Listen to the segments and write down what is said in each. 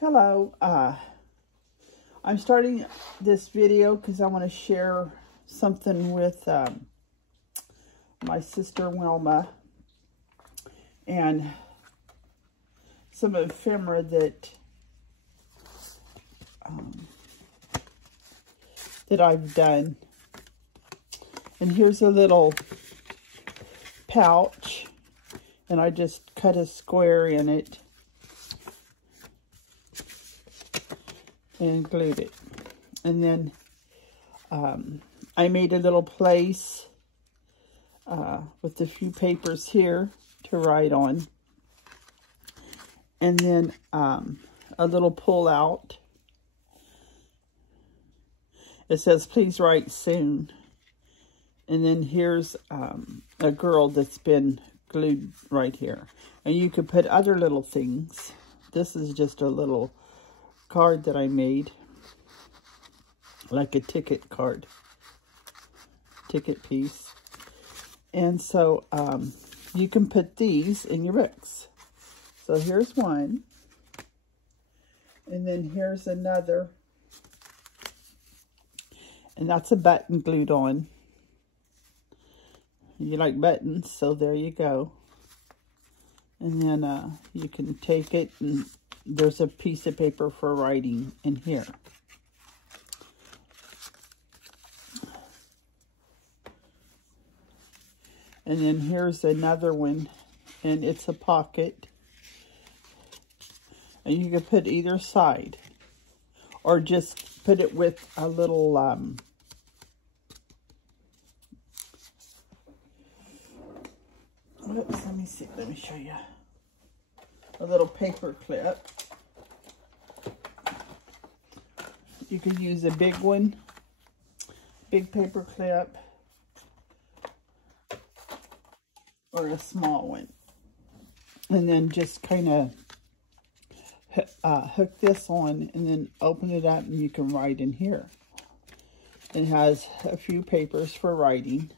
Hello, I'm starting this video because I want to share something with my sister Wilma and some ephemera that I've done. And here's a little pouch, and I just cut a square in it and glued it. And then I made a little place with a few papers here to write on. And then a little pull out. It says, please write soon. And then here's a girl that's been glued right here. And you could put other little things. This is just a little card that I made, like a ticket card, ticket piece. And so you can put these in your books. So here's one, and then here's another, and that's a button glued on. You like buttons, so there you go. And then you can take it, and there's a piece of paper for writing in here. And then here's another one, and it's a pocket. And you can put either side, or just put it with a little oops, let me see, let me show you. A little paper clip. You could use a big one, big paper clip, or a small one. And then just kind of hook this on, and then open it up, and you can write in here. It has a few papers for writing.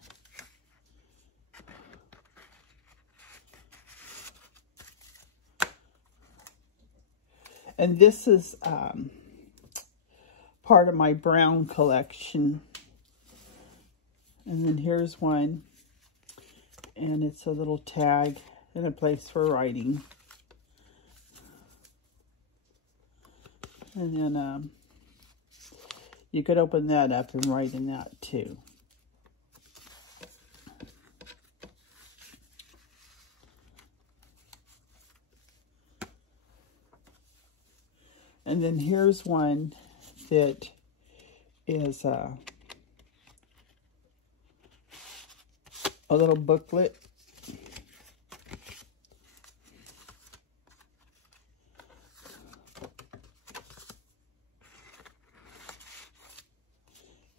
And this is part of my brown collection. And then here's one. And it's a little tag and a place for writing. And then you could open that up and write in that too. And then here's one that is a little booklet.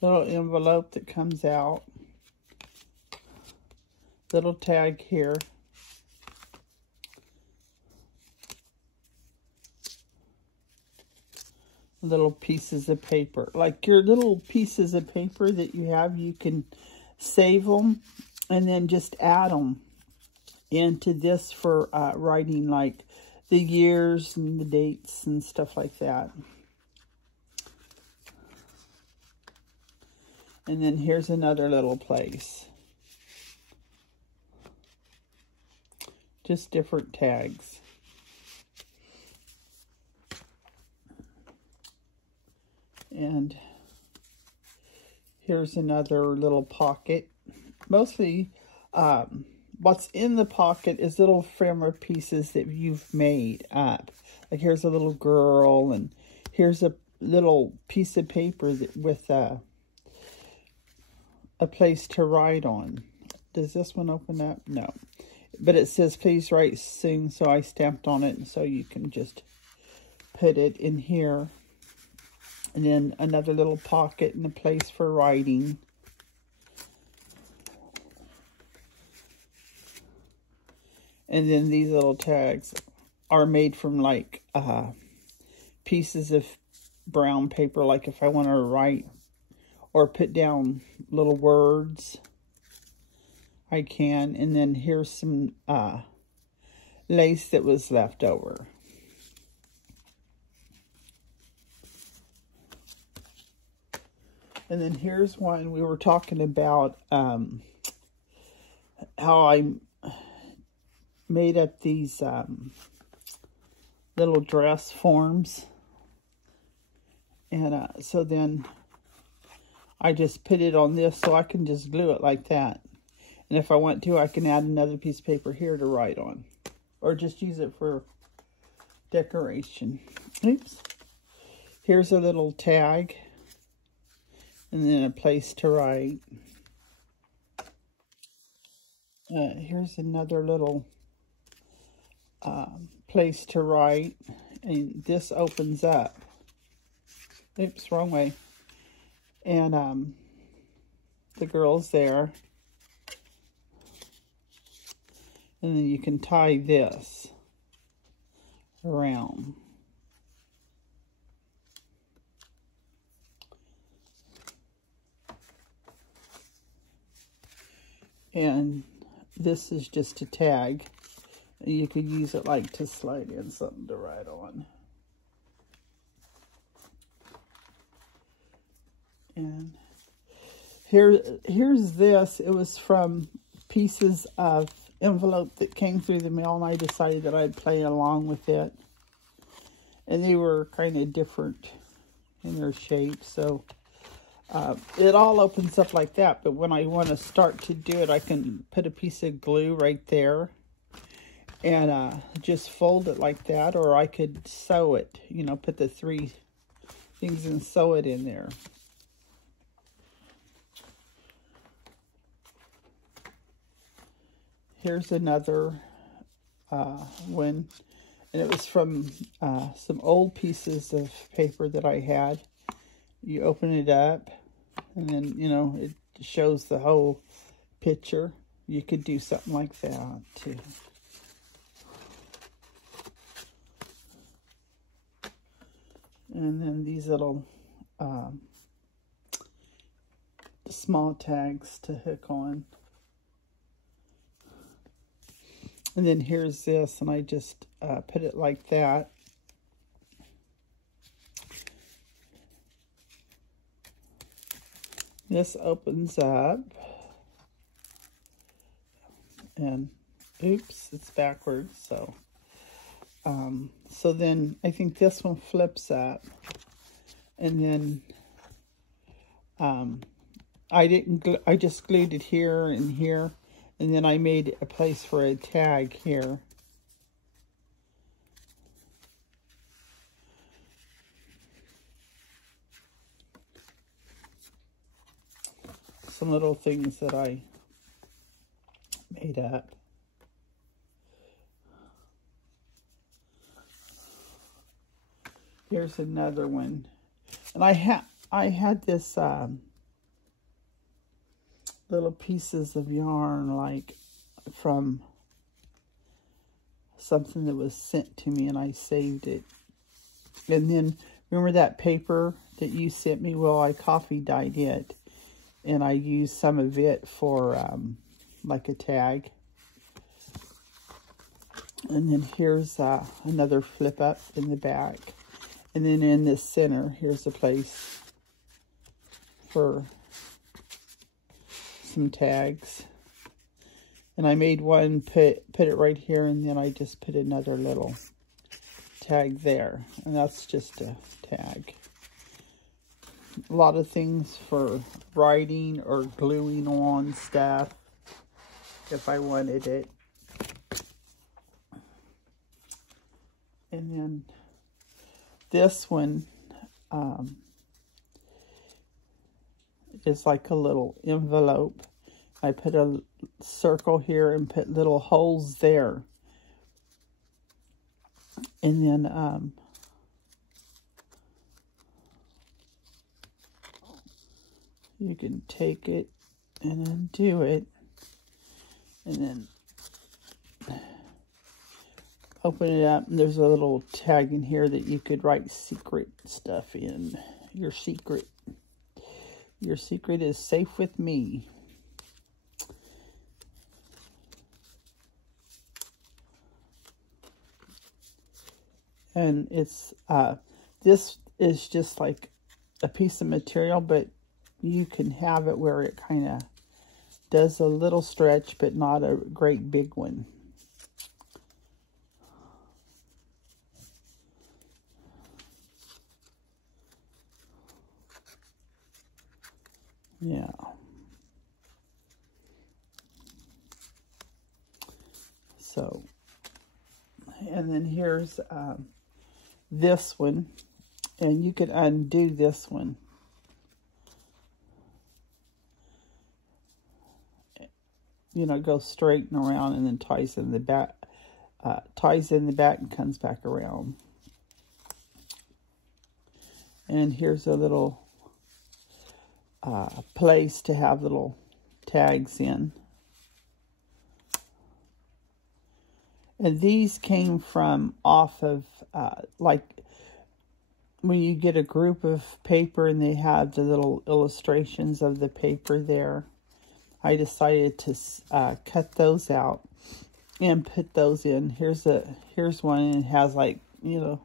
Little envelope that comes out. Little tag here. Little pieces of paper. Like your little pieces of paper that you have, you can save them and then just add them into this for writing, like the years and the dates and stuff like that. And then here's another little place. Just different tags. And here's another little pocket. Mostly what's in the pocket is little ephemera pieces that you've made up. Like here's a little girl, and here's a little piece of paper that, with a place to write on. Does this one open up? No. But it says, please write soon, so I stamped on it, and so you can just put it in here. And then another little pocket and a place for writing. And then these little tags are made from like pieces of brown paper. Like if I want to write or put down little words, I can. And then here's some lace that was left over. And then here's one we were talking about, how I made up these little dress forms. And so then I just put it on this so I can just glue it like that. And if I want to, I can add another piece of paper here to write on. Or just use it for decoration. Oops. Here's a little tag. And then a place to write. Here's another little place to write. And this opens up. Oops, wrong way. And the girl's there. And then you can tie this around. And this is just a tag. You could use it like to slide in something to write on. And here's this. It was from pieces of envelope that came through the mail, and I decided that I'd play along with it. And they were kind of different in their shape, so it all opens up like that. But when I want to start to do it, I can put a piece of glue right there and just fold it like that, or I could sew it, you know, put the 3 things and sew it in there. Here's another one, and it was from some old pieces of paper that I had. You open it up, and then, you know, it shows the whole picture. You could do something like that, too. And then these little small tags to hook on. And then here's this, and I just put it like that. This opens up. And, oops, it's backwards, so. So then I think this one flips up. And then I just glued it here and here. And then I made a place for a tag here. Some little things that I made up. Here's another one. And I had this little pieces of yarn, like from something that was sent to me, and I saved it. And then remember that paper that you sent me? Well, I coffee dyed it, and I used some of it for like a tag. And then here's another flip up in the back. And then in the center, here's a place for some tags. And I made one, put it right here, and then I just put another little tag there. And that's just a tag. A lot of things for writing or gluing on stuff if I wanted it. And then this one is like a little envelope. I put a circle here and put little holes there. And then you can take it and undo it. And then open it up, and there's a little tag in here that you could write secret stuff in. Your secret is safe with me. And it's this is just like a piece of material, but you can have it where it kind of does a little stretch, but not a great big one. Yeah. So, and then here's this one, and you could undo this one. You know, go straight and around, and then ties in the back, and comes back around. And here's a little place to have little tags in. And these came from off of, like, when you get a group of paper and they have the little illustrations of the paper there. I decided to cut those out and put those in. Here's one, and it has, like, you know,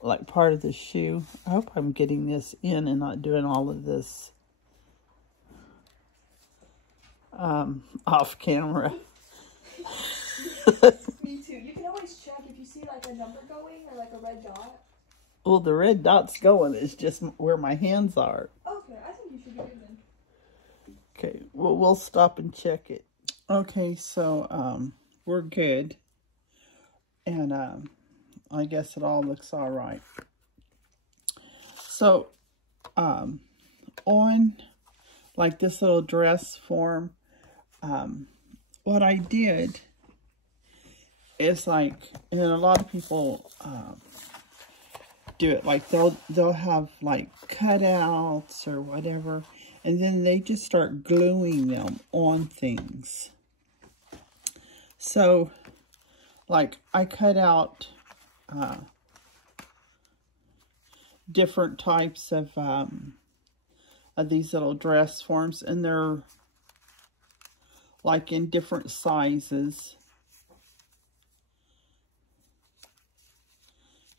like part of the shoe. I hope I'm getting this in and not doing all of this off camera. Me too. You can always check if you see like a number going or like a red dot. Well, the red dot's going. It's just where my hands are. Okay, I think you should be good then. Okay, well, we'll stop and check it. Okay, so we're good. And I guess it all looks all right. So on like this little dress form, what I did is, like, and a lot of people do it, like they'll have like cutouts or whatever, and then they just start gluing them on things. So, like, I cut out different types of these little dress forms, and they're like in different sizes,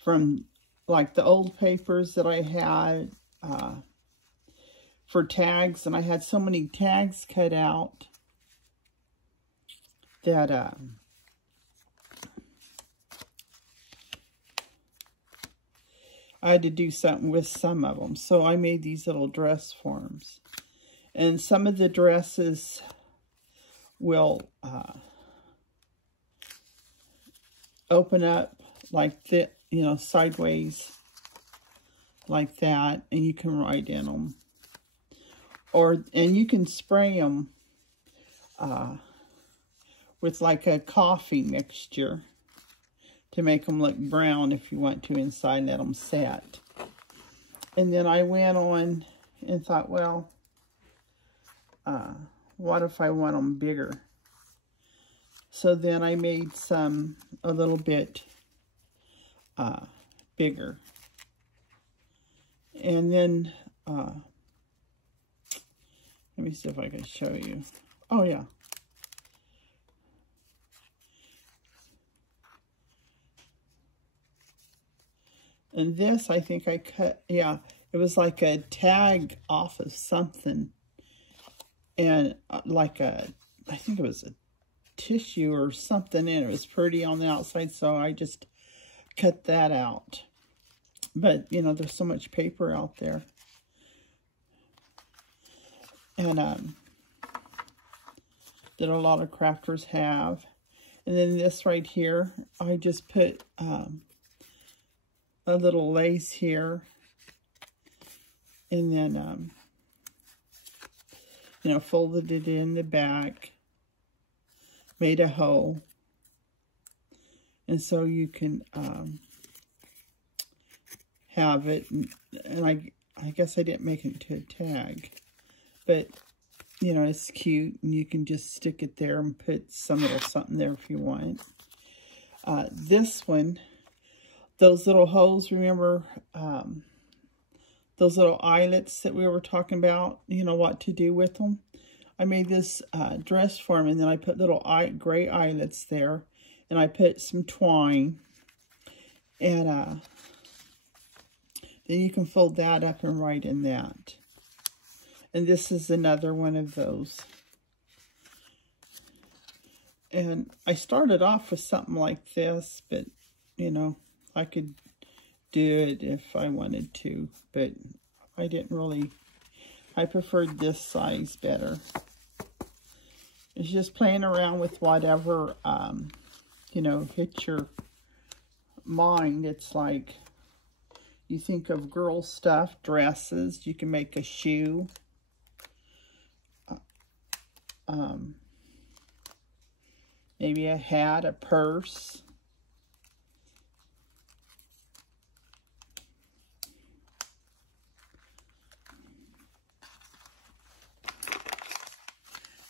from like the old papers that I had for tags, and I had so many tags cut out that I had to do something with some of them. So I made these little dress forms, and some of the dresses will open up like the, you know, sideways like that, and you can write in them, and you can spray them with like a coffee mixture to make them look brown if you want to inside, and let them set. And then I went on and thought, well, what if I want them bigger? So then I made a little bit bigger. And then, let me see if I can show you. Oh, yeah. And this, I think I cut, yeah, it was like a tag off of something. And like I think it was a tissue or something, and it was pretty on the outside, so I just cut that out. But, you know, there's so much paper out there. And that a lot of crafters have. And then this right here, I just put a little lace here. And then, you know, folded it in the back. Made a hole. And so you can have it. And I guess I didn't make it into a tag. But, you know, it's cute. And you can just stick it there and put some little something there if you want. This one, those little holes, remember those little eyelets that we were talking about, you know, what to do with them? I made this dress form, and then I put little gray eyelets there, and I put some twine, and then you can fold that up and write in that. And this is another one of those. And I started off with something like this, but, you know, I could do it if I wanted to, but I didn't really, I preferred this size better. It's just playing around with whatever, you know, hits your mind. It's like, you think of girl stuff, dresses, you can make a shoe. Maybe a hat, a purse.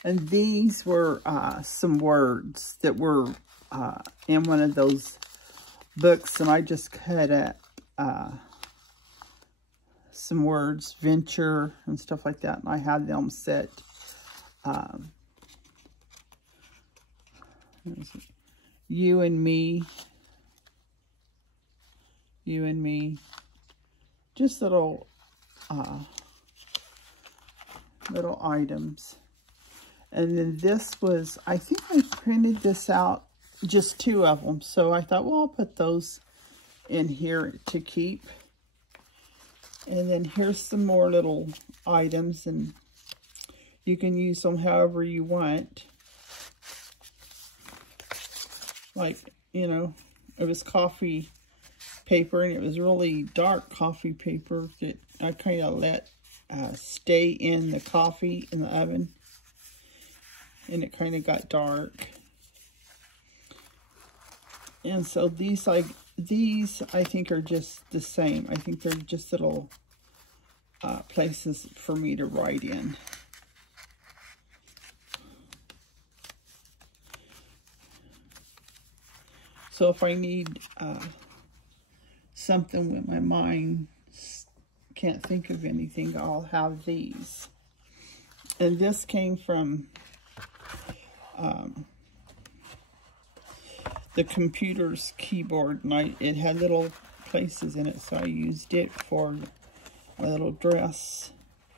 And these were some words that were in one of those books, and I just cut up some words, venture and stuff like that, and I had them set. You and me, just little little items. And then this was, I think I printed this out, just 2 of them. So I thought, well, I'll put those in here to keep. And then here's some more little items, and you can use them however you want. Like, you know, it was coffee paper, and it was really dark coffee paper that I kind of let stay in the coffee in the oven. And it kind of got dark. And so these I think are just the same. I think they're just little places for me to write in. So if I need something with my mind can't think of anything, I'll have these. And this came from the computer's keyboard, and it had little places in it, so I used it for my little dress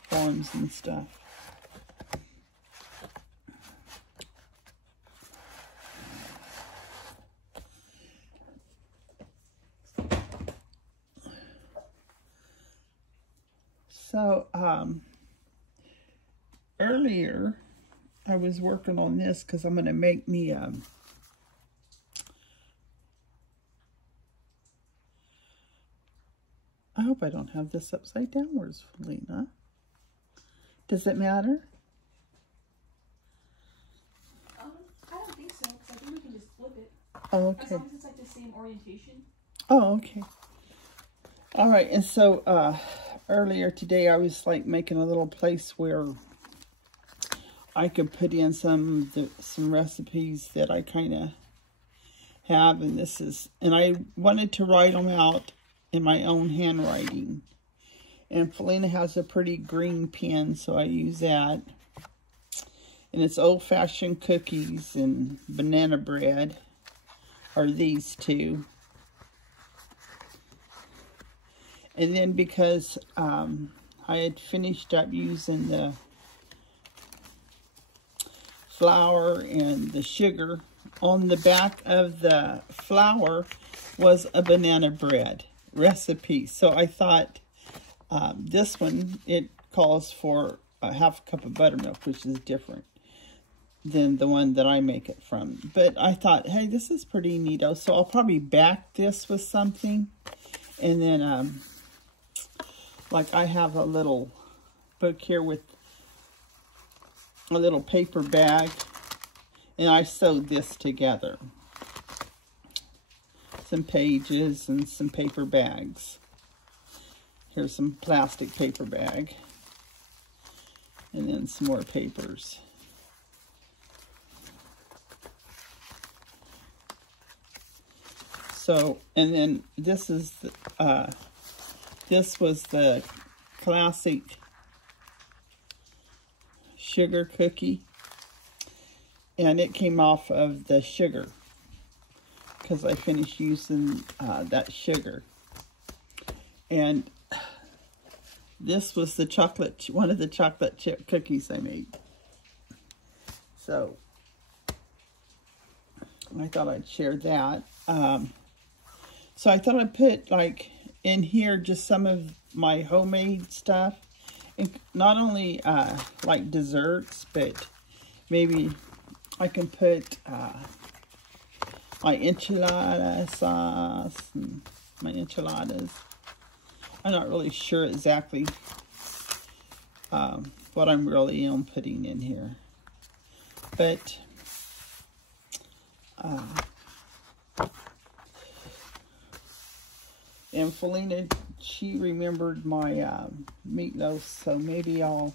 forms and stuff. So earlier I was working on this because I'm going to make me I hope I don't have this upside downwards, Felina. Does it matter? I don't think so, because I think we can just flip it. Oh, okay. As long as it's like the same orientation. Oh, okay. All right, and so earlier today I was like making a little place where I could put in some recipes that I kind of have, and I wanted to write them out in my own handwriting. And Felina has a pretty green pen, so I use that. And it's old-fashioned cookies and banana bread are these two. And then because I had finished up using the flour and the sugar, on the back of the flour was a banana bread recipe. So I thought this one, it calls for a half cup of buttermilk, which is different than the one that I make it from. But I thought, hey, this is pretty neato. So I'll probably back this with something. And then, like I have a little book here with a little paper bag. And I sewed this together. Some pages and some paper bags. Here's some plastic paper bag. And then some more papers. So, and then this is, this was the classic sugar cookie. And it came off of the sugar, because I finished using that sugar. And this was the chocolate, one of the chocolate chip cookies I made. So I thought I'd share that. So I thought I'd put like in here just some of my homemade stuff. And not only like desserts, but maybe I can put my enchilada sauce and my enchiladas. I'm not really sure exactly what I'm really putting in here. But and Felina, she remembered my meatloaf, so maybe I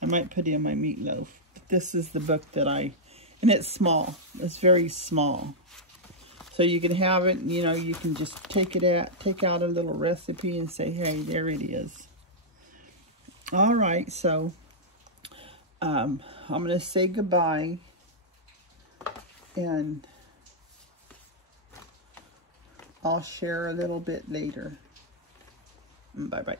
might put in my meatloaf. But this is the book that and it's small. It's very small. So you can have it, you know, you can just take out a little recipe and say, hey, there it is. All right, so I'm going to say goodbye. And I'll share a little bit later. Bye-bye.